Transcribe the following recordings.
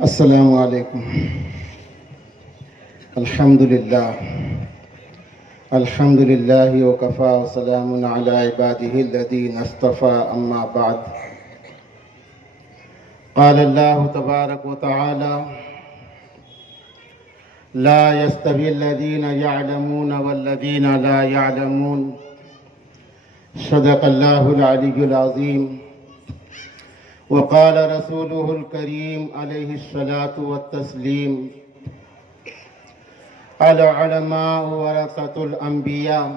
السلام علیکم. الحمد للہ وکفا وسلام علی عباده الذین اصطفى اما بعد. قال اللہ تبارک وتعالی لا يستوي الذین يعلمون والذین لا يعلمون. صدق اللہ العلی العظیم. وقال رسوله الكريم عليه الصلاة والتسليم العلماء ورثة الأنبياء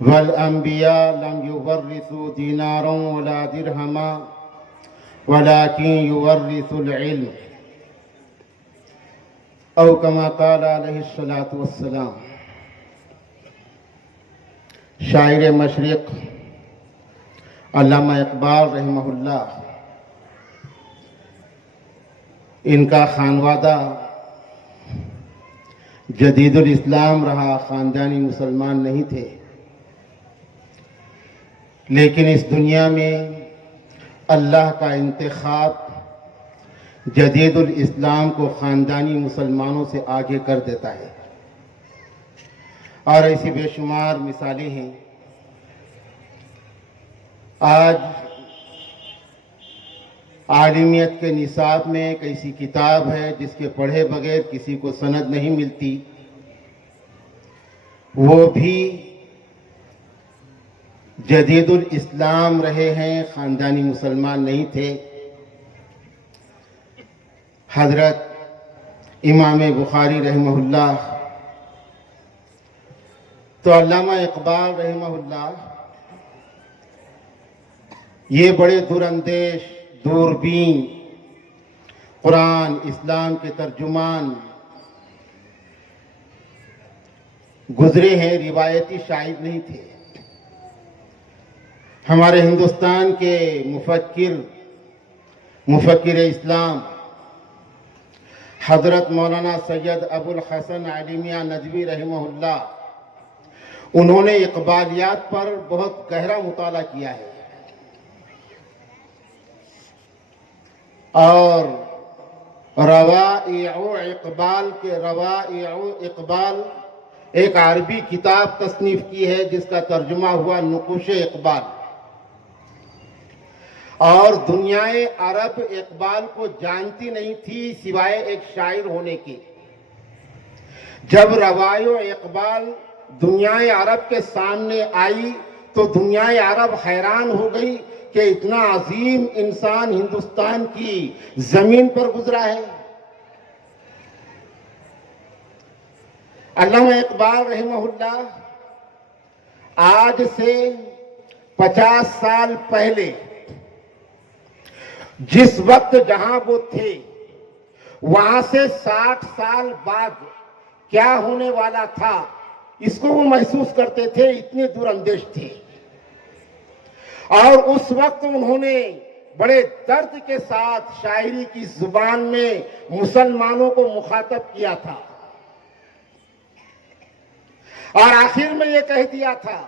والأنبياء لم يورثوا دينارا ولا درهما ولكن يورثوا العلم أو كما قال عليه الصلاة والسلام. شاعر مشرق علامہ اقبال رحمہ اللہ، ان کا خانوادہ جدید الاسلام رہا، خاندانی مسلمان نہیں تھے، لیکن اس دنیا میں اللہ کا انتخاب جدید الاسلام کو خاندانی مسلمانوں سے آگے کر دیتا ہے، اور ایسی بے شمار مثالیں ہیں. آج عالمیت کے نصاب میں ایک ایسی کتاب ہے جس کے پڑھے بغیر کسی کو سند نہیں ملتی، وہ بھی جدید الاسلام رہے ہیں، خاندانی مسلمان نہیں تھے. حضرت امام بخاری رحمہ اللہ. تو علامہ اقبال رحمہ اللہ یہ بڑے دور اندیش، دوربین، قرآن اسلام کے ترجمان گزرے ہیں، روایتی شاعر نہیں تھے. ہمارے ہندوستان کے مفکر اسلام حضرت مولانا سید ابو الحسن علی میاں ندوی رحمہ اللہ، انہوں نے اقبالیات پر بہت گہرا مطالعہ کیا ہے، اور روائع اقبال ایک عربی کتاب تصنیف کی ہے جس کا ترجمہ ہوا نقوش اقبال. اور دنیائے عرب اقبال کو جانتی نہیں تھی سوائے ایک شاعر ہونے کے. جب روائع اقبال دنیائے عرب کے سامنے آئی تو دنیائے عرب حیران ہو گئی کہ اتنا عظیم انسان ہندوستان کی زمین پر گزرا ہے. علامہ اقبال رحمہ اللہ آج سے 50 سال پہلے جس وقت جہاں وہ تھے وہاں سے 60 سال بعد کیا ہونے والا تھا اس کو وہ محسوس کرتے تھے، اتنے دور اندیش تھے. اور اس وقت انہوں نے بڑے درد کے ساتھ شاعری کی زبان میں مسلمانوں کو مخاطب کیا تھا، اور آخر میں یہ کہہ دیا تھا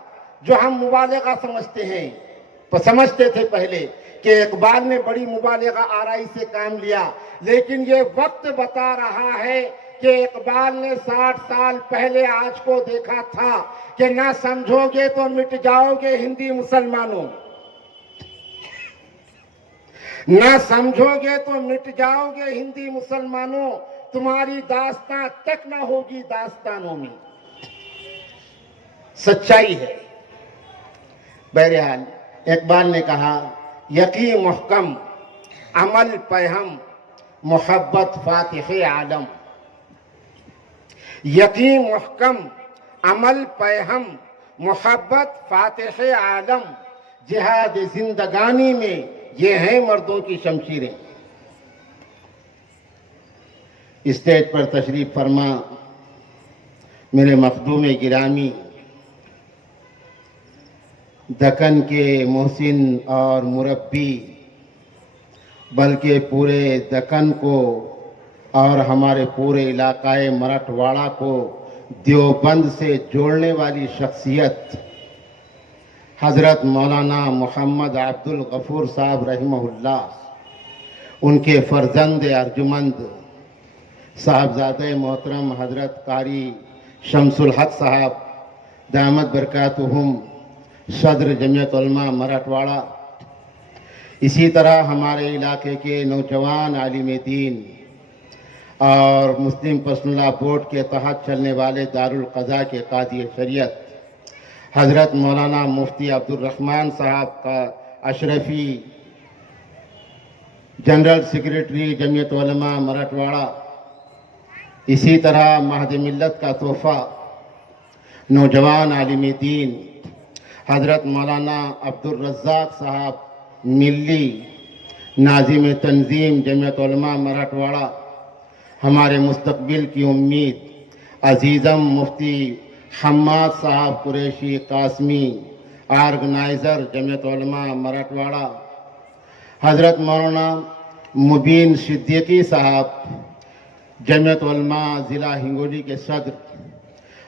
جو ہم مبالغہ سمجھتے تھے پہلے، کہ اقبال نے بڑی مبالغہ آرائی سے کام لیا، لیکن یہ وقت بتا رہا ہے کہ اقبال نے 60 سال پہلے آج کو دیکھا تھا کہ نہ سمجھو گے تو مٹ جاؤ گے ہندی مسلمانوں، نہ سمجھو گے تو مٹ جاؤ گے ہندی مسلمانوں، تمہاری داستان تک نہ ہوگی داستانوں میں. سچائی ہے. بہرحال اقبال نے کہا یقین محکم عمل پہم محبت فاتح عالم. یقین محکم عمل پہم محبت فاتح عالم، جہاد زندگانی میں یہ ہیں مردوں کی شمشیریں. اسٹیج پر تشریف فرما میرے مخدوم گرامی، دکن کے محسن اور مربی، بلکہ پورے دکن کو اور ہمارے پورے علاقۂ مراٹھواڑہ کو دیوبند سے جوڑنے والی شخصیت حضرت مولانا محمد عبد الغفور صاحب رحمہ اللہ، ان کے فرزند ارجمند صاحبزادہ محترم حضرت قاری شمس الحق صاحب دامت برکاتہم صدر جمعیت علماء مراٹھواڑہ، اسی طرح ہمارے علاقے کے نوجوان عالم دین اور مسلم پرسنل لا بورڈ کے تحت چلنے والے دارالقضاء کے قاضی شریعت حضرت مولانا مفتی عبدالرحمن صاحب کا اشرفی، جنرل سیکریٹری جمعیت علماء مراٹھواڑہ، اسی طرح مہد ملت کا تحفہ نوجوان عالم دین حضرت مولانا عبدالرزاق صاحب ملی، ناظم تنظیم جمعیت علماء مراٹھواڑہ، ہمارے مستقبل کی امید عزیزم مفتی حماد صاحب قریشی قاسمی، آرگنائزر جمعیت علماء مراٹھواڑہ، حضرت مولانا مبین صدیقی صاحب جمعیت علماء ضلع ہنگولی کے صدر،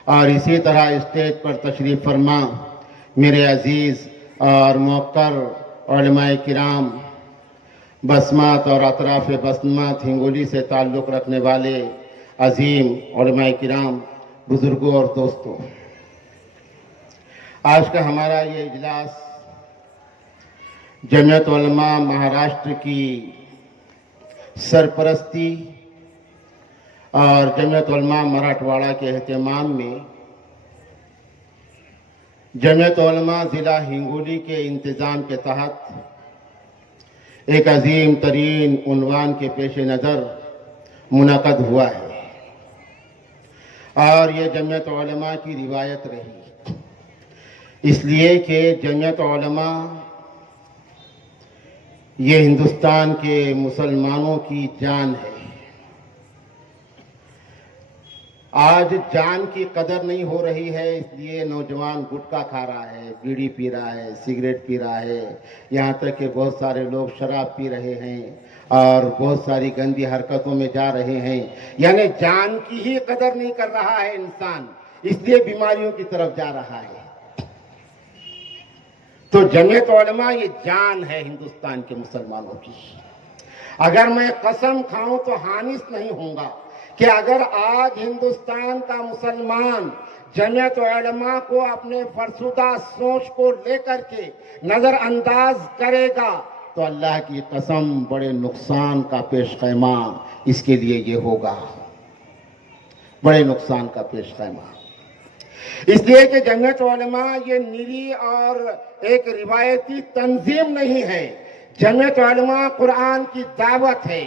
اور اسی طرح اسٹیج پر تشریف فرما میرے عزیز اور موقر علماء کرام، بسمات اور اطراف بسمات ہنگولی سے تعلق رکھنے والے عظیم علماء کرام، بزرگوں اور دوستوں، آج کا ہمارا یہ اجلاس جمعیت علماء مہاراشٹر کی سرپرستی اور جمعیت علماء مراٹھواڑہ کے اہتمام میں جمعیت علماء ضلع ہنگولی کے انتظام کے تحت ایک عظیم ترین عنوان کے پیش نظر منعقد ہوا ہے، اور یہ جمعیت علماء کی روایت رہی، اس لیے کہ جمعیت علماء یہ ہندوستان کے مسلمانوں کی جان ہے۔ آج جان کی قدر نہیں ہو رہی ہے، اس لیے نوجوان گٹکا کھا رہا ہے، بیڑی پی رہا ہے، سگریٹ پی رہا ہے، یہاں تک کہ بہت سارے لوگ شراب پی رہے ہیں اور بہت ساری گندی حرکتوں میں جا رہے ہیں، یعنی جان کی ہی قدر نہیں کر رہا ہے انسان، اس لیے بیماریوں کی طرف جا رہا ہے۔ تو جمعیت علماء یہ جان ہے ہندوستان کے مسلمانوں کی۔ اگر میں قسم کھاؤں تو حانث نہیں ہوں گا کہ اگر آج ہندوستان کا مسلمان جمعیت علماء کو اپنے فرسودہ سوچ کو لے کر کے نظر انداز کرے گا تو اللہ کی قسم بڑے نقصان کا پیش خیمہ اس کے لیے یہ ہوگا، بڑے نقصان کا پیش خیمہ، اس لیے کہ جمعیت علماء یہ نری اور ایک روایتی تنظیم نہیں ہے۔ جمعیت علماء قرآن کی دعوت ہے،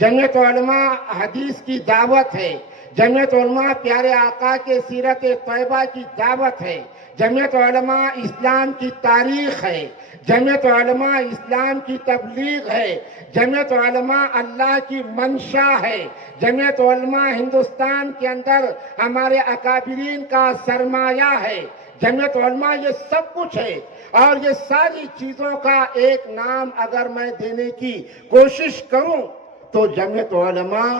جمعیت علماء حدیث کی دعوت ہے، جمعیت علماء پیارے آقا کے سیرت طیبہ کی دعوت ہے، جمعیت علماء اسلام کی تاریخ ہے، جمعیت علماء اسلام کی تبلیغ ہے، جمعیت علماء اللہ کی منشا ہے، جمعیت علماء ہندوستان کے اندر ہمارے اکابرین کا سرمایہ ہے، جمعیت علماء یہ سب کچھ ہے۔ اور یہ ساری چیزوں کا ایک نام اگر میں دینے کی کوشش کروں تو جمعیت علماء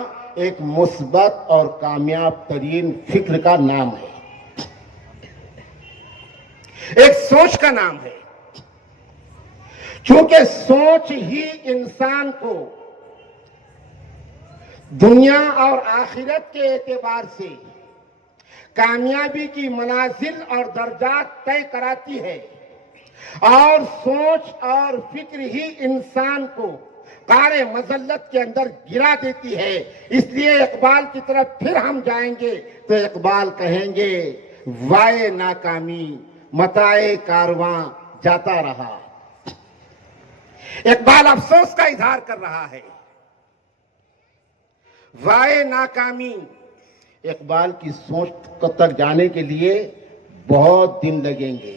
ایک مثبت اور کامیاب ترین فکر کا نام ہے، ایک سوچ کا نام ہے، چونکہ سوچ ہی انسان کو دنیا اور آخرت کے اعتبار سے کامیابی کی منازل اور درجات طے کراتی ہے، اور سوچ اور فکر ہی انسان کو قعر مذلت کے اندر گرا دیتی ہے۔ اس لیے اقبال کی طرف پھر ہم جائیں گے تو اقبال کہیں گے وائے ناکامی متائے کارواں جاتا رہا۔ اقبال افسوس کا اظہار کر رہا ہے، وائے ناکامی۔ اقبال کی سوچ تک جانے کے لیے بہت دن لگیں گے،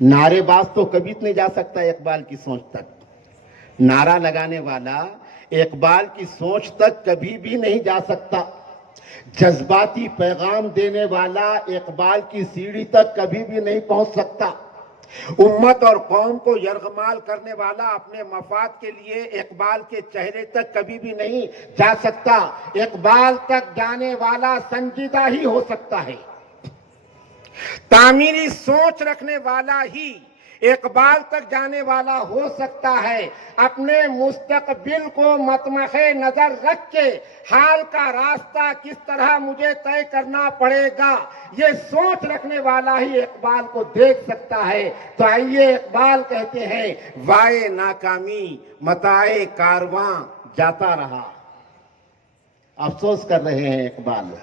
نعرے باز تو کبھی نہیں جا سکتا اقبال کی سوچ تک، نعرہ لگانے والا اقبال کی سوچ تک کبھی بھی نہیں جا سکتا، جذباتی پیغام دینے والا اقبال کی سیڑھی تک کبھی بھی نہیں پہنچ سکتا، امت اور قوم کو یرغمال کرنے والا اپنے مفاد کے لیے اقبال کے چہرے تک کبھی بھی نہیں جا سکتا۔ اقبال تک جانے والا سنجیدہ ہی ہو سکتا ہے، تعمیری سوچ رکھنے والا ہی اقبال تک جانے والا ہو سکتا ہے، اپنے مستقبل کو مطمح نظر رکھ کے حال کا راستہ کس طرح مجھے طے کرنا پڑے گا، یہ سوچ رکھنے والا ہی اقبال کو دیکھ سکتا ہے۔ تو آئیے اقبال کہتے ہیں، وائے ناکامی متاع کارواں جاتا رہا۔ افسوس کر رہے ہیں اقبال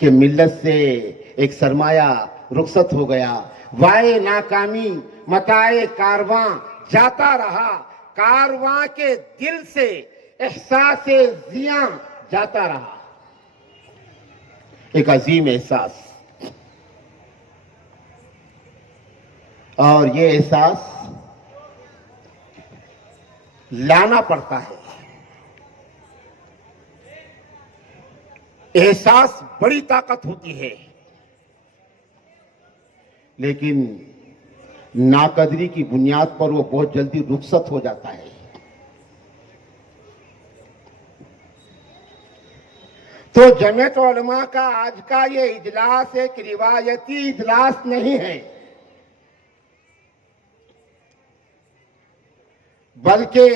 کہ ملت سے ایک سرمایہ رخصت ہو گیا۔ وائے ناکامی متاع کارواں جاتا رہا، کارواں کے دل سے احساس زیاں جاتا رہا۔ ایک عظیم احساس، اور یہ احساس لانا پڑتا ہے۔ احساس بڑی طاقت ہوتی ہے، لیکن ناقدری کی بنیاد پر وہ بہت جلدی رخصت ہو جاتا ہے۔ تو جمعیت علماء کا آج کا یہ اجلاس ایک روایتی اجلاس نہیں ہے، بلکہ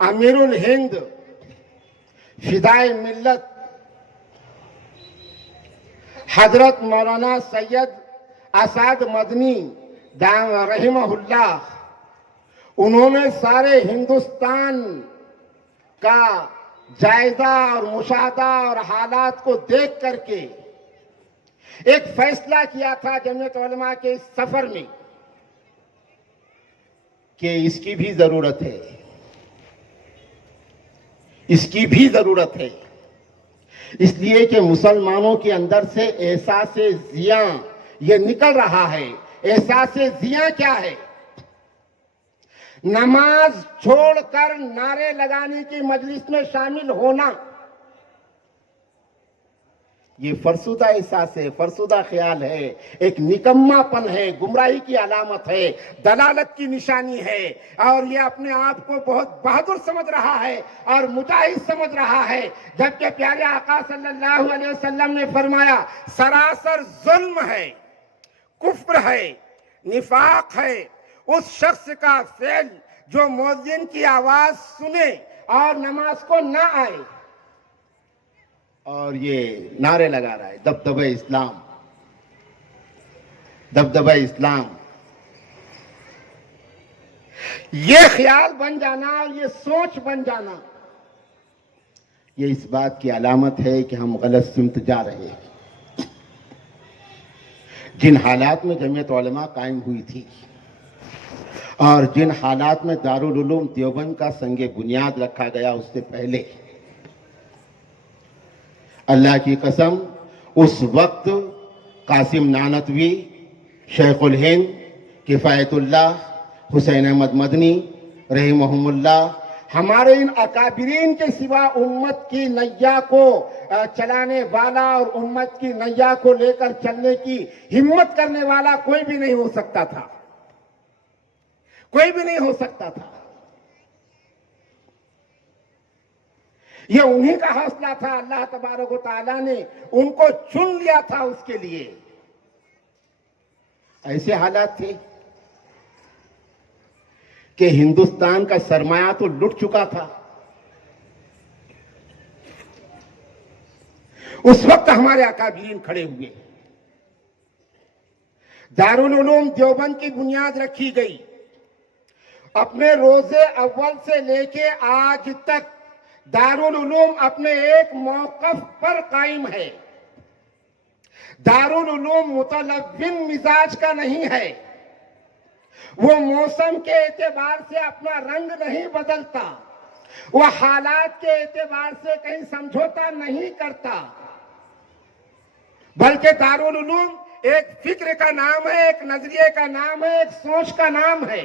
امیر الہند فدائے ملت حضرت مولانا سید اسعد مدنی رحمہ اللہ، انہوں نے سارے ہندوستان کا جائزہ اور مشاہدہ اور حالات کو دیکھ کر کے ایک فیصلہ کیا تھا جمعیت علماء کے اس سفر میں کہ اس کی بھی ضرورت ہے، اس کی بھی ضرورت ہے، اس لیے کہ مسلمانوں کے اندر سے احساس زیاں یہ نکل رہا ہے۔ احساس زیاں کیا ہے؟ نماز چھوڑ کر نعرے لگانے کی مجلس میں شامل ہونا، یہ فرسودہ احساس ہے، فرسودہ خیال ہے، ایک نکما پن ہے، گمراہی کی علامت ہے، دلالت کی نشانی ہے، اور یہ اپنے آپ کو بہت بہادر سمجھ رہا ہے اور مجاہد سمجھ رہا ہے، جبکہ پیارے آقا صلی اللہ علیہ وسلم نے فرمایا سراسر ظلم ہے، کفر ہے، نفاق ہے اس شخص کا فعل جو مؤذن کی آواز سنے اور نماز کو نہ آئے اور یہ نعرے لگا رہا ہے دبدبہ اسلام، دبدبہ اسلام۔ یہ خیال بن جانا اور یہ سوچ بن جانا، یہ اس بات کی علامت ہے کہ ہم غلط سمت جا رہے ہیں۔ جن حالات میں جمعیت علماء قائم ہوئی تھی اور جن حالات میں دارالعلوم دیوبند کا سنگ بنیاد رکھا گیا، اس سے پہلے اللہ کی قسم اس وقت قاسم نانوتوی، شیخ الہند، کفایت اللہ، حسین احمد مدنی رحمہم اللہ، ہمارے ان اکابرین کے سوا امت کی نیا کو چلانے والا اور امت کی نیا کو لے کر چلنے کی ہمت کرنے والا کوئی بھی نہیں ہو سکتا تھا، کوئی بھی نہیں ہو سکتا تھا۔ یہ انہی کا حوصلہ تھا، اللہ تبارک و تعالیٰ نے ان کو چن لیا تھا اس کے لیے۔ ایسے حالات تھے کہ ہندوستان کا سرمایہ تو لٹ چکا تھا۔ اس وقت ہمارے اکابرین کھڑے ہوئے، دارالعلوم دیوبند کی بنیاد رکھی گئی، اپنے روز اول سے لے کے آج تک دارالعلوم اپنے ایک موقف پر قائم ہے۔ دارالعلوم متلون مزاج کا نہیں ہے، وہ موسم کے اعتبار سے اپنا رنگ نہیں بدلتا، وہ حالات کے اعتبار سے کہیں سمجھوتا نہیں کرتا، بلکہ دارالعلوم ایک فکر کا نام ہے، ایک نظریے کا نام ہے، ایک سوچ کا نام ہے،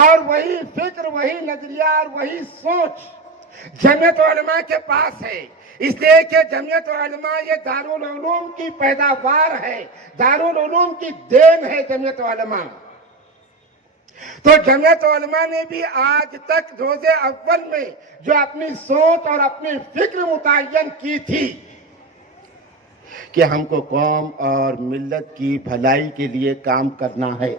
اور وہی فکر، وہی نظریہ اور وہی سوچ جمعیت علماء کے پاس ہے۔ اس لیے کہ جمعیت علماء یہ دارالعلوم کی پیداوار ہے، دارالعلوم کی دین ہے جمعیت علماء۔ تو جمعیت علماء نے بھی آج تک روز اول میں جو اپنی سوچ اور اپنی فکر متعین کی تھی کہ ہم کو قوم اور ملت کی بھلائی کے لیے کام کرنا ہے،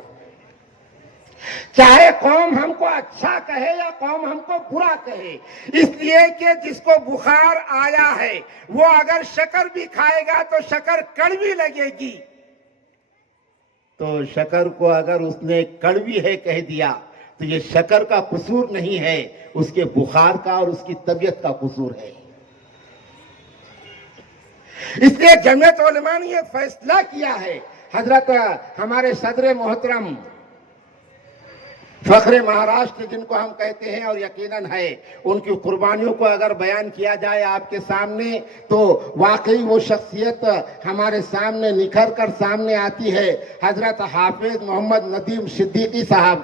چاہے قوم ہم کو اچھا کہے یا قوم ہم کو برا کہے، اس لیے کہ جس کو بخار آیا ہے وہ اگر شکر بھی کھائے گا تو شکر کڑوی لگے گی، تو شکر کو اگر اس نے کڑوی ہے کہہ دیا تو یہ شکر کا قصور نہیں ہے، اس کے بخار کا اور اس کی طبیعت کا قصور ہے۔ اس لیے جمعیت علماء نے یہ فیصلہ کیا ہے، حضرت ہمارے صدر محترم فخر مہاراشٹر جن کو ہم کہتے ہیں اور یقیناً ہے، ان کی قربانیوں کو اگر بیان کیا جائے آپ کے سامنے تو واقعی وہ شخصیت ہمارے سامنے نکھر کر سامنے آتی ہے۔ حضرت حافظ محمد ندیم صدیقی صاحب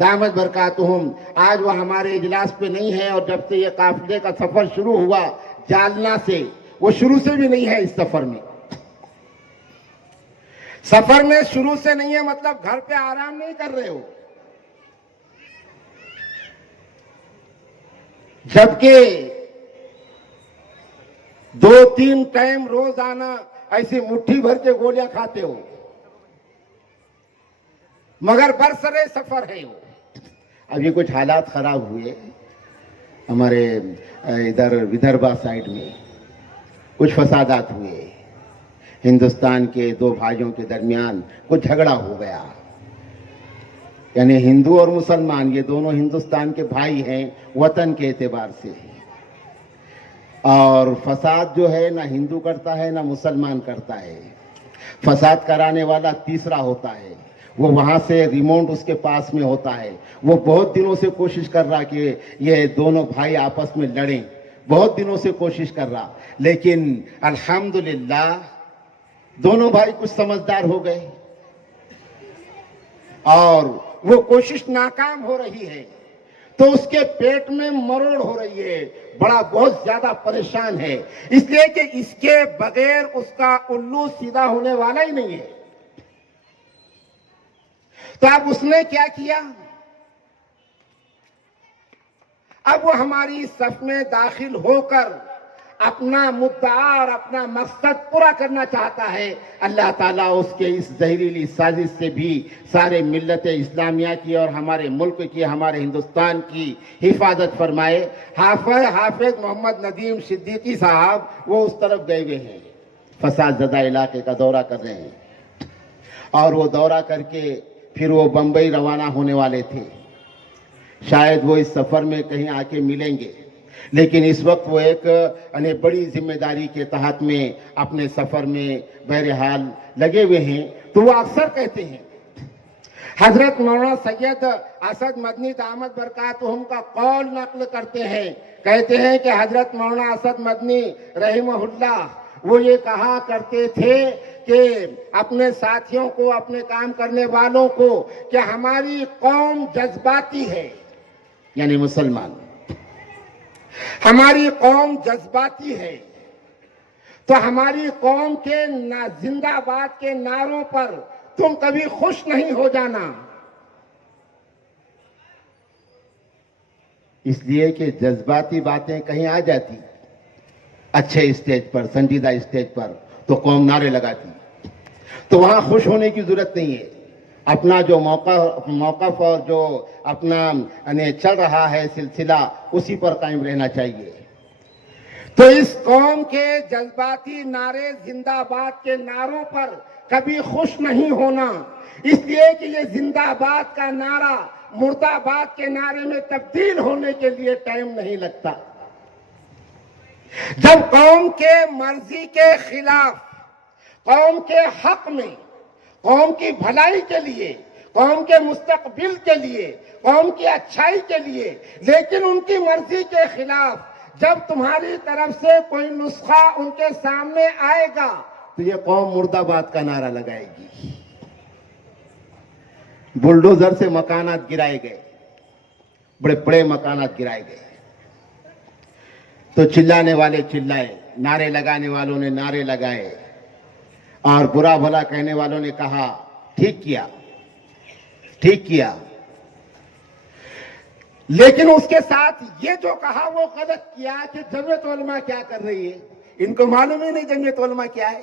دامت برکاتہم، آج وہ ہمارے اجلاس پہ نہیں ہے، اور جب سے یہ قافلے کا سفر شروع ہوا جالنا سے، وہ شروع سے بھی نہیں ہے اس سفر میں۔ سفر میں شروع سے نہیں ہے مطلب گھر پہ آرام نہیں کر رہے ہو، جبکہ 2-3 ٹائم روزانہ ایسی مٹھی بھر کے گولیاں کھاتے ہو، مگر برسرے سفر ہے وہ۔ ابھی کچھ حالات خراب ہوئے ہمارے ادھر ودربھا سائیڈ میں، کچھ فسادات ہوئے، ہندوستان کے 2 بھائیوں کے درمیان کچھ جھگڑا ہو گیا، یعنی ہندو اور مسلمان یہ دونوں ہندوستان کے بھائی ہیں وطن کے اعتبار سے، اور فساد جو ہے نہ ہندو کرتا ہے نہ مسلمان کرتا ہے، فساد کرانے والا تیسرا ہوتا ہے، وہ وہاں سے ریموٹ اس کے پاس میں ہوتا ہے، وہ بہت دنوں سے کوشش کر رہا کہ یہ دونوں بھائی آپس میں لڑیں، بہت دنوں سے کوشش کر رہا، لیکن الحمدللہ دونوں بھائی کچھ سمجھدار ہو گئے اور وہ کوشش ناکام ہو رہی ہے، تو اس کے پیٹ میں مروڑ ہو رہی ہے، بڑا بہت زیادہ پریشان ہے، اس لیے کہ اس کے بغیر اس کا الو سیدھا ہونے والا ہی نہیں ہے۔ تو اب اس نے کیا کیا؟ اب وہ ہماری صف میں داخل ہو کر اپنا مدعا اور اپنا مقصد پورا کرنا چاہتا ہے۔ اللہ تعالیٰ اس کے اس زہریلی سازش سے بھی سارے ملت اسلامیہ کی اور ہمارے ملک کی، ہمارے ہندوستان کی حفاظت فرمائے۔ حافظ محمد ندیم صدیقی صاحب وہ اس طرف گئے ہوئے ہیں، فساد زدہ علاقے کا دورہ کر رہے ہیں، اور وہ دورہ کر کے پھر وہ بمبئی روانہ ہونے والے تھے، شاید وہ اس سفر میں کہیں آ کے ملیں گے، لیکن اس وقت وہ ایک بڑی ذمہ داری کے تحت میں اپنے سفر میں بہرحال لگے ہوئے ہیں۔ تو وہ اکثر کہتے ہیں، حضرت مولانا سید اسد مدنی دامت برکاتہم کا قول نقل کرتے ہیں، کہتے ہیں کہ حضرت مولانا اسد مدنی رحمہ اللہ وہ یہ کہا کرتے تھے کہ اپنے ساتھیوں کو، اپنے کام کرنے والوں کو، کہ ہماری قوم جذباتی ہے، یعنی مسلمان، ہماری قوم جذباتی ہے، تو ہماری قوم کے زندہ باد کے نعروں پر تم کبھی خوش نہیں ہو جانا، اس لیے کہ جذباتی باتیں کہیں آ جاتی اچھے اسٹیج پر، سنجیدہ اسٹیج پر، تو قوم نعرے لگاتی، تو وہاں خوش ہونے کی ضرورت نہیں ہے، اپنا جو موقف اور جو اپنا چل رہا ہے سلسلہ اسی پر قائم رہنا چاہیے۔ تو اس قوم کے جذباتی نعرے، زندہ باد کے نعروں پر کبھی خوش نہیں ہونا، اس لیے کہ یہ زندہ باد کا نعرہ مرد آباد کے نعرے میں تبدیل ہونے کے لیے ٹائم نہیں لگتا۔ جب قوم کے مرضی کے خلاف، قوم کے حق میں، قوم کی بھلائی کے لیے، قوم کے مستقبل کے لیے، قوم کی اچھائی کے لیے، لیکن ان کی مرضی کے خلاف جب تمہاری طرف سے کوئی نسخہ ان کے سامنے آئے گا تو یہ قوم مرد آباد کا نعرہ لگائے گی۔ بلڈوزر سے مکانات گرائے گئے، بڑے بڑے مکانات گرائے گئے، تو چلانے والے چلائے، نعرے لگانے والوں نے نعرے لگائے، اور برا بھلا کہنے والوں نے کہا ٹھیک کیا، ٹھیک کیا، لیکن اس کے ساتھ یہ جو کہا وہ غلط کیا کہ جمعیت علماء کیا کر رہی ہے، ان کو معلوم ہی نہیں جمعیت علماء کیا ہے۔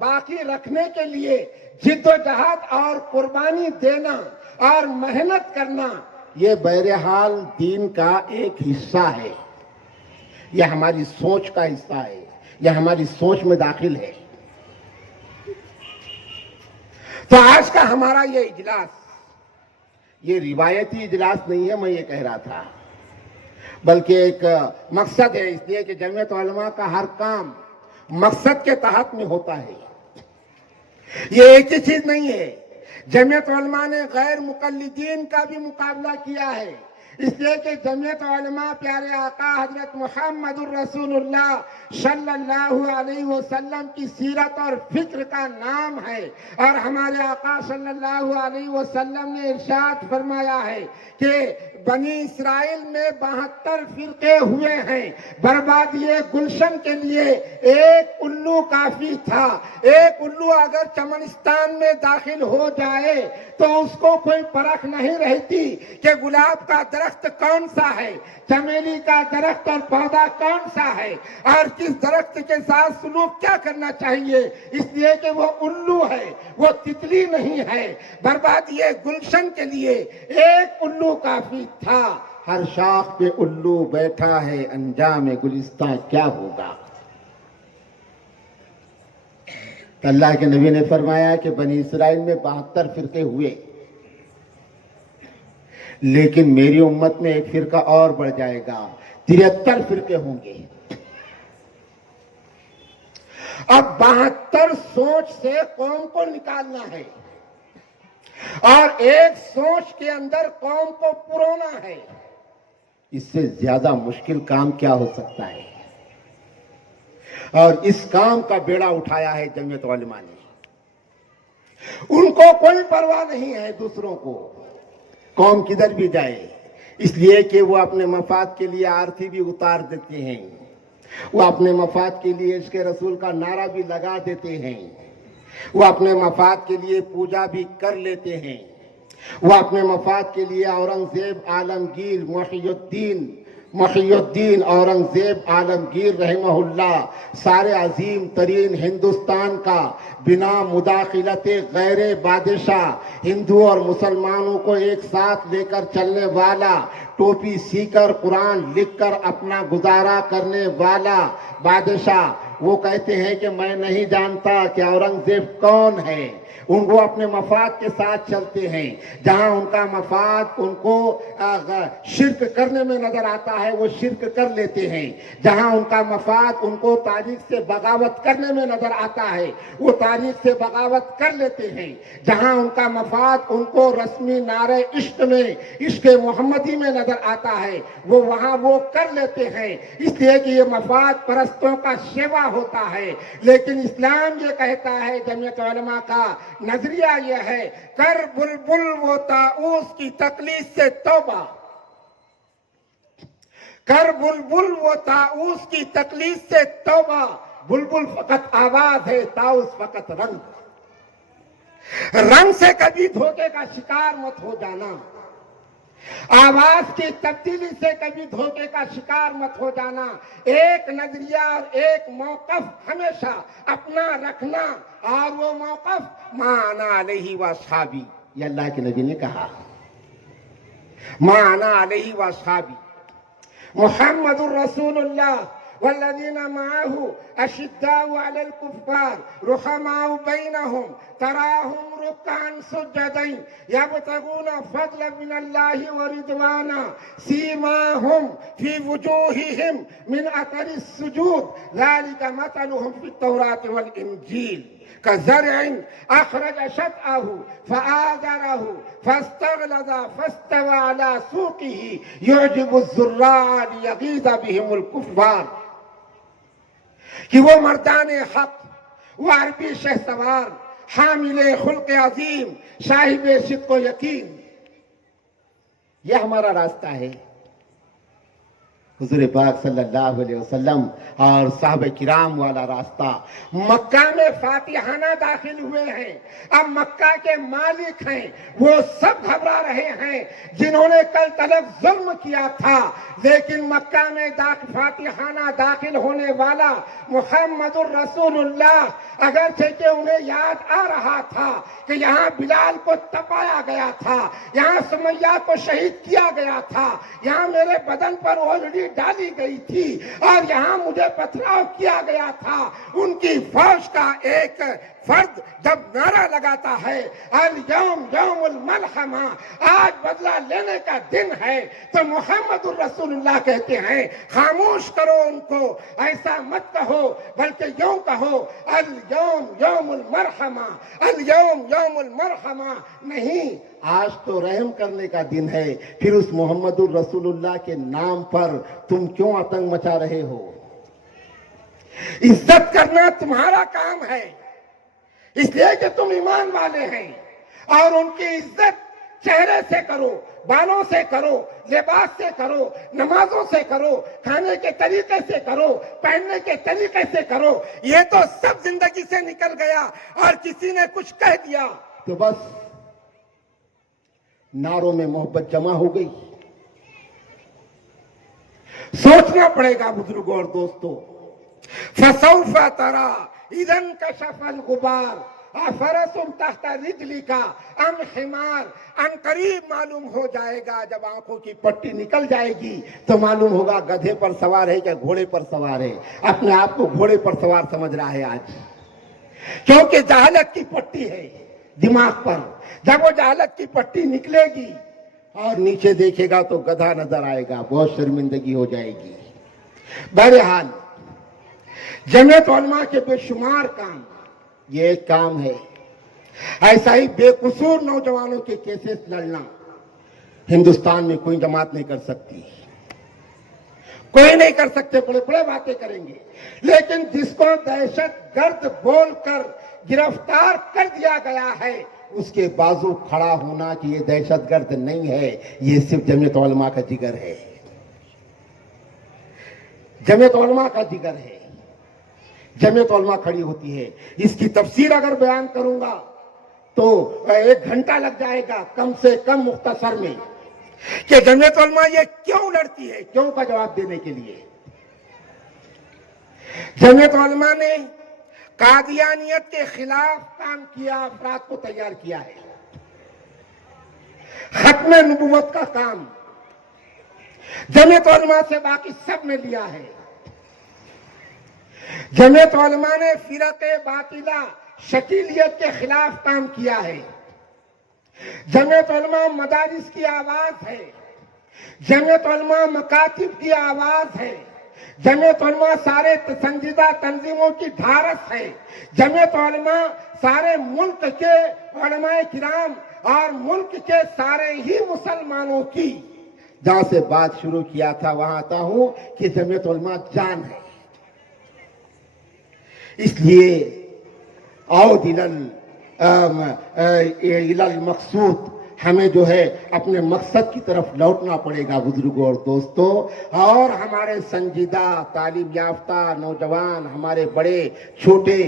باقی رکھنے کے لیے جد و جہاد اور قربانی دینا اور محنت کرنا، یہ بہرحال دین کا ایک حصہ ہے، یہ ہماری سوچ کا حصہ ہے، یہ ہماری سوچ میں داخل ہے۔ تو آج کا ہمارا یہ اجلاس، یہ روایتی اجلاس نہیں ہے، میں یہ کہہ رہا تھا، بلکہ ایک مقصد ہے، اس لیے کہ جمعیت علماء کا ہر کام مقصد کے تحت میں ہوتا ہے، یہ ایک ہی چیز نہیں ہے۔ جمعیت علماء نے غیر مقلدین کا بھی مقابلہ کیا ہے، اس لیے کہ جمعیت علماء پیارے آقا حضرت محمد الرسول اللہ صلی اللہ علیہ وسلم کی سیرت اور فکر کا نام ہے، اور ہمارے آقا صلی اللہ علیہ وسلم نے ارشاد فرمایا ہے کہ بنی اسرائیل میں 72 فرقے ہوئے ہیں، بربادی گلشن کے لیے ایک الو کافی تھا۔ ایک الو اگر چمنستان میں داخل ہو جائے تو اس کو کوئی پرکھ نہیں رہتی کہ گلاب کا درخت کون سا ہے، چمیلی کا درخت اور پودا کون سا ہے، اور کس درخت کے ساتھ سلوک کیا کرنا چاہیے، اس لیے کہ وہ الو ہے، وہ تتلی نہیں ہے۔ بربادی گلشن کے لیے ایک الو کافی تھا، ہر شاخ پہ الو بیٹھا ہے، انجام گلستان کیا ہوگا۔ تو اللہ کے نبی نے فرمایا کہ بنی اسرائیل میں 72 فرقے ہوئے، لیکن میری امت میں ایک فرقہ اور بڑھ جائے گا، 73 فرقے ہوں گے۔ اب 72 سوچ سے قوم کو نکالنا ہے، اور ایک سوچ کے اندر قوم کو پرونا ہے، اس سے زیادہ مشکل کام کیا ہو سکتا ہے؟ اور اس کام کا بیڑا اٹھایا ہے جمعیت علماء نے۔ ان کو کوئی پرواہ نہیں ہے دوسروں کو، قوم کدھر بھی جائے، اس لیے کہ وہ اپنے مفاد کے لیے آرتی بھی اتار دیتے ہیں، وہ اپنے مفاد کے لیے عشق رسول کا نعرہ بھی لگا دیتے ہیں، وہ اپنے مفاد کے لیے پوجا بھی کر لیتے ہیں، وہ اپنے مفاد کے لیے اورنگزیب عالمگیر محی الدین اورنگزیب عالمگیر رحمہ اللہ، سارے عظیم ترین ہندوستان کا بنا مداخلت غیر بادشاہ ہندو اور مسلمانوں کو ایک ساتھ لے کر چلنے والا، ٹوپی سی کر قرآن لکھ کر اپنا گزارا کرنے والا بادشاہ، وہ کہتے ہیں کہ میں نہیں جانتا کہ اورنگزیب کون ہے۔ ان کو اپنے مفاد کے ساتھ چلتے ہیں، جہاں ان کا مفاد ان کو شرک کرنے میں نظر آتا ہے وہ شرک کر لیتے ہیں، جہاں ان کا مفاد ان کو تاریخ سے بغاوت کرنے میں نظر آتا ہے وہ تاریخ سے بغاوت کر لیتے ہیں، جہاں ان کا مفاد ان کو رسمی نعرے عشق میں، عشق محمدی میں نظر آتا ہے وہ وہاں وہ کر لیتے ہیں، اس لیے کہ یہ مفاد پرستوں کا شیوا ہوتا ہے۔ لیکن اسلام یہ کہتا ہے، جمعیت علماء کا نظریہ یہ ہے، کر بلبل و طاؤس کی تقلید سے توبہ، کر بلبل و طاؤس کی تقلید سے توبہ، بلبل فقط آواز ہے، طاؤس فقط رنگ، رنگ سے کبھی دھوکے کا شکار مت ہو جانا، آواز کی تبدیلی سے کبھی دھوکے کا شکار مت ہو جانا، ایک نظریہ اور ایک موقف ہمیشہ اپنا رکھنا، اور وہ موقف ما انا علیہ واصحابی، یہ اللہ کے نبی نے کہا، ما انا علیہ واصحابی، محمد الرسول اللہ والذین معه اشداء علی الکفار رحماء بینہم تراہم رکعا سجدا یبتغون فضلا من اللہ ورضوانا سیماہم فی وجوہہم من اثر السجود ذلک مثلہم فی التوراۃ والانجیل كزرع أخرج شطأه فآزره فاستغلظ فاستوى على سوقه يعجب الزراع ليغيظ بهم الكفار، کہ وہ مردان حق، وہ عربی شہسوار، حامل خلق عظیم، صاحب صدق و یقین، یہ ہمارا راستہ ہے۔ حضور پاک صلی اللہ علیہ وسلم اور صحابہ کرام والا راستہ. مکہ میں فاتحانہ داخل ہوئے ہیں. اب مکہ کے مالک ہیں وہ سب گھبرا رہے ہیں جنہوں نے کل تلک ظلم کیا تھا، لیکن مکہ میں فاتحانہ داخل ہونے والا محمد الرسول اللہ، اگرچہ کہ انہیں یاد آ رہا تھا کہ یہاں بلال کو تپایا گیا تھا، یہاں سمیہ کو شہید کیا گیا تھا، یہاں میرے بدن پر آلریڈی ڈالی گئی تھی اور یہاں مجھے پتھراؤ کیا گیا تھا. ان کی فوج کا ایک فرد جب نعرہ لگاتا ہے الیوم یوم الملحمہ، آج بدلہ لینے کا دن ہے، تو محمد الرسول اللہ کہتے ہیں خاموش کرو ان کو، ایسا مت کہو بلکہ یوں کہو الیوم یوم المرحمہ، الیوم یوم المرحمہ. نہیں، آج تو رحم کرنے کا دن ہے، پھر اس محمد الرسول اللہ کے نام پر تم کیوں آتنک مچا رہے ہو؟ عزت کرنا تمہارا کام ہے، اس لیے کہ تم ایمان والے ہیں، اور ان کی عزت چہرے سے کرو، بالوں سے کرو، لباس سے کرو، نمازوں سے کرو، کھانے کے طریقے سے کرو، پہننے کے طریقے سے کرو. یہ تو سب زندگی سے نکل گیا اور کسی نے کچھ کہہ دیا تو بس نعروں میں محبت جمع ہو گئی. سوچنا پڑے گا بزرگوں اور دوستوں. فَسَوْفَ تَرَى إِذَا انْكَشَفَ الْغُبَارُ أَفَرَسٌ تَحْتَ رِجْلِكَ أَمْ حِمَارٌ. ان قریب معلوم ہو جائے گا، جب آنکھوں کی پٹی نکل جائے گی تو معلوم ہوگا گدھے پر سوار ہے کہ گھوڑے پر سوار ہے. اپنے آپ کو گھوڑے پر سوار سمجھ رہا ہے آج، کیونکہ جہالت کی پٹی ہے دماغ پر. جب وہ جہالت کی پٹی نکلے گی اور نیچے دیکھے گا تو گدھا نظر آئے گا، بہت شرمندگی ہو جائے گی. بہرحال جمعیت علماء کے بے شمار کام، یہ ایک کام ہے. ایسا ہی بے قصور نوجوانوں کے کیسز لڑنا ہندوستان میں کوئی جماعت نہیں کر سکتی، کوئی نہیں کر سکتے. بڑے بڑے باتیں کریں گے، لیکن جس کو دہشت گرد بول کر گرفتار کر دیا گیا ہے اس کے بازو کھڑا ہونا کہ یہ دہشت گرد نہیں ہے، یہ صرف جمعیت علماء کا جگر ہے، جمعیت علماء کا جگر ہے. جمعیت علماء کھڑی ہوتی ہے. اس کی تفسیر اگر بیان کروں گا تو 1 گھنٹہ لگ جائے گا کم سے کم مختصر میں، کہ جمعیت علماء یہ کیوں لڑتی ہے، کیوں کا جواب دینے کے لیے. جمعیت علماء نے قادیانیت کے خلاف کام کیا، افراد کو تیار کیا ہے. ختم نبوت کا کام جمعیت علماء سے باقی سب نے لیا ہے. جمعیت علماء نے فرق باطلہ شکیلیت کے خلاف کام کیا ہے. جمعیت علماء مدارس کی آواز ہے، جمعیت علماء مکاتب کی آواز ہے، جمعیت علماء سارے سنجیدہ تنظیموں کی ڈھارس ہے. جمعیت علماء سارے ملک کے علماء کرام اور ملک کے سارے ہی مسلمانوں کی، جہاں سے بات شروع کیا تھا وہاں آتا ہوں کہ جمعیت علماء جان ہے. اس لیے عود الی المقصود، ہمیں جو ہے اپنے مقصد کی طرف لوٹنا پڑے گا بزرگوں اور دوستوں. اور ہمارے سنجیدہ تعلیم یافتہ نوجوان، ہمارے بڑے چھوٹے،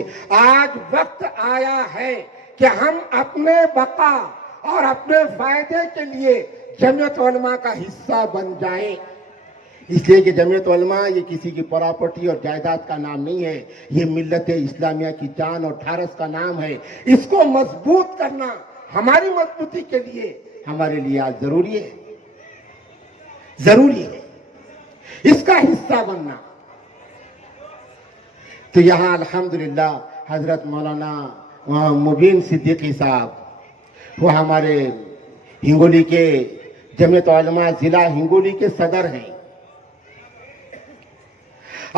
آج وقت آیا ہے کہ ہم اپنے بقا اور اپنے فائدے کے لیے جمعیت علماء کا حصہ بن جائیں. اس لیے کہ جمعیت علماء یہ کسی کی پراپرٹی اور جائیداد کا نام نہیں ہے، یہ ملت اسلامیہ کی جان اور ٹھارس کا نام ہے. اس کو مضبوط کرنا ہماری مضبوطی کے لیے ہمارے لیے آج ضروری ہے، ضروری ہے اس کا حصہ بننا. تو یہاں الحمدللہ حضرت مولانا مبین صدیقی صاحب، وہ ہمارے ہنگولی کے جمعیت علماء ضلع ہنگولی کے صدر ہیں،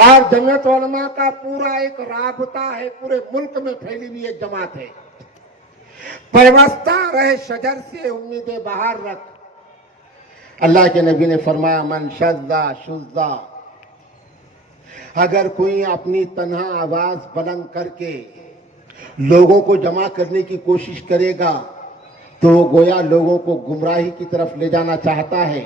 اور جمعیت علماء کا پورا ایک رابطہ ہے، پورے ملک میں پھیلی ہوئی ایک جماعت ہے. پیوستہ رہے شجر سے امید بہار رکھ. اللہ کے نبی نے فرمایا من شذا شذا، اگر کوئی اپنی تنہا آواز بلند کر کے لوگوں کو جمع کرنے کی کوشش کرے گا تو وہ گویا لوگوں کو گمراہی کی طرف لے جانا چاہتا ہے.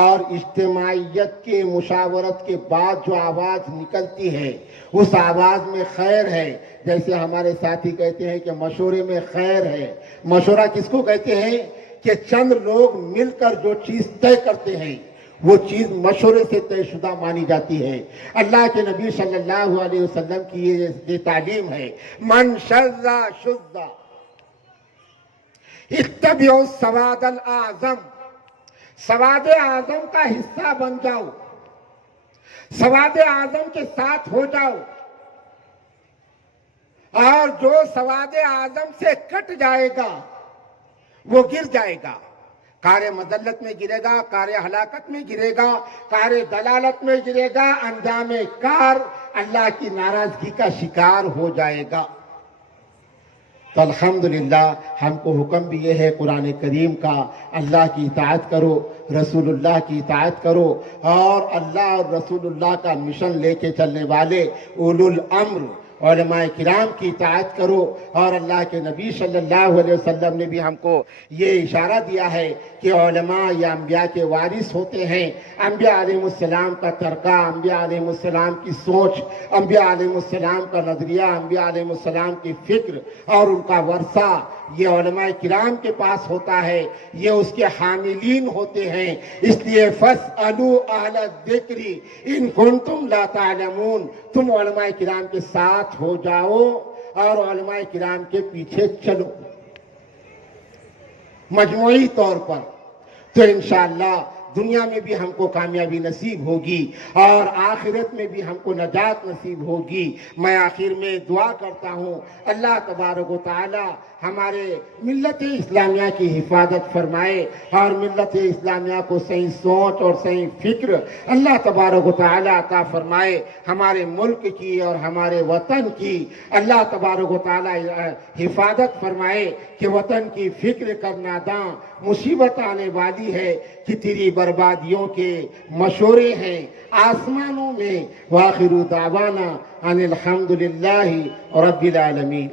اور اجتماعیت کے مشاورت کے بعد جو آواز نکلتی ہے اس آواز میں خیر ہے. جیسے ہمارے ساتھی کہتے ہیں کہ مشورے میں خیر ہے. مشورہ کس کو کہتے ہیں؟ کہ چند لوگ مل کر جو چیز طے کرتے ہیں وہ چیز مشورے سے طے شدہ مانی جاتی ہے. اللہ کے نبی صلی اللہ علیہ وسلم کی یہ تعلیم ہے، من شذ شذ اتبعوا السواد الاعظم، سواد اعظم کا حصہ بن جاؤ، سواد اعظم کے ساتھ ہو جاؤ، اور جو سواد اعظم سے کٹ جائے گا وہ گر جائے گا، کار مذلت میں گرے گا، کار ہلاکت میں گرے گا، کار دلالت میں گرے گا، انجام کار اللہ کی ناراضگی کا شکار ہو جائے گا. تو الحمدللہ ہم کو حکم بھی یہ ہے قرآن کریم کا، اللہ کی اطاعت کرو، رسول اللہ کی اطاعت کرو، اور اللہ اور رسول اللہ کا مشن لے کے چلنے والے اولو الامر علماء کرام کی اطاعت کرو. اور اللہ کے نبی صلی اللہ علیہ وسلم نے بھی ہم کو یہ اشارہ دیا ہے کہ علماء یا انبیاء کے وارث ہوتے ہیں. انبیاء علیہ السلام کا ترکہ، انبیاء علیہ السلام کی سوچ، انبیاء علیہ السلام کا نظریہ، انبیاء علیہ السلام کی فکر اور ان کا ورثہ یہ علماء کرام کے پاس ہوتا ہے، یہ اس کے حاملین ہوتے ہیں. اس لیے فاسألوا اہل الذکر ان کنتم لا تعلمون، تم علماء کرام کے ساتھ ہو جاؤ اور علماء کرام کے پیچھے چلو مجموعی طور پر، تو انشاءاللہ دنیا میں بھی ہم کو کامیابی نصیب ہوگی اور آخرت میں بھی ہم کو نجات نصیب ہوگی. میں آخر میں دعا کرتا ہوں اللہ تبارک و تعالی ہمارے ملت اسلامیہ کی حفاظت فرمائے اور ملت اسلامیہ کو صحیح سوچ اور صحیح فکر اللہ تبارک و تعالی عطا فرمائے. ہمارے ملک کی اور ہمارے وطن کی اللہ تبارک و تعالی حفاظت فرمائے کہ وطن کی فکر کر ناداں، مصیبت آنے والی ہے کہ تیری بربادیوں کے مشورے ہیں آسمانوں میں. وآخر دعوانا ان الحمدللہ رب العالمین.